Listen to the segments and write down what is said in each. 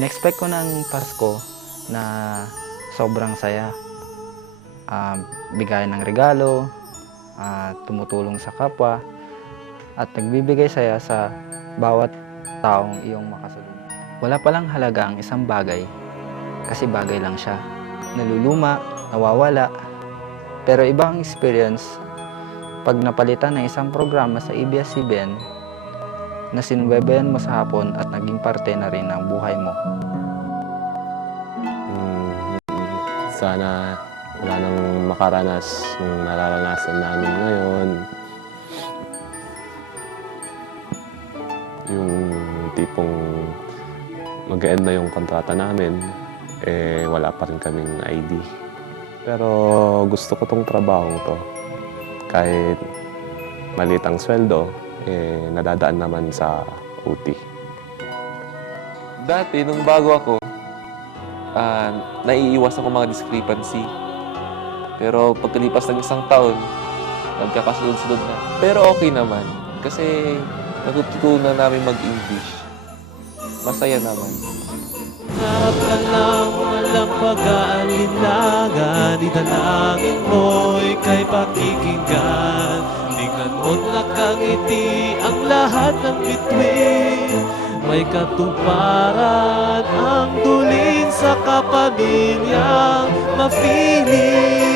In-expect ko ng Pasko na sobrang saya. Bigay ng regalo, tumutulong sa kapwa, at nagbibigay saya sa bawat taong iyong makasalubong. Wala palang halaga ang isang bagay kasi bagay lang siya. Naluluma, nawawala, pero ibang experience pag napalitan ng isang programa sa ABS-CBN na sinubaybayan mo sa hapon at naging parte na rin ng buhay mo. Sana wala nang makaranas ng nararanasan namin ngayon. Yung tipong mag-end na yung kontrata namin, wala pa rin kaming ID. Pero gusto ko tong trabahong to. Kahit maliit ang sweldo, nadadaan naman sa OT. Dati, nung bago ako, naiiwas ako mga discrepancy. Pero pagkalipas ng isang taon, nagkakasunod-sunod na. Pero okay naman, kasi natututunan namin mag-English. Masaya naman. Harap ka lang, walang pag-aalinlangan. Idanangin mo'y kay pakikinggan. Tingnan mo't nakangiti ang lahat ng bituin. May katuparan ang dulin sa kapamilyang mapiling.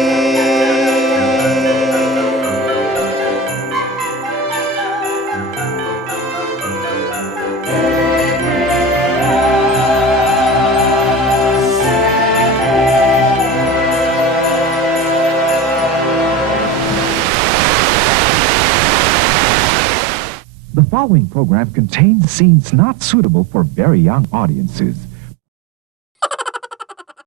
The following program contains scenes not suitable for very young audiences.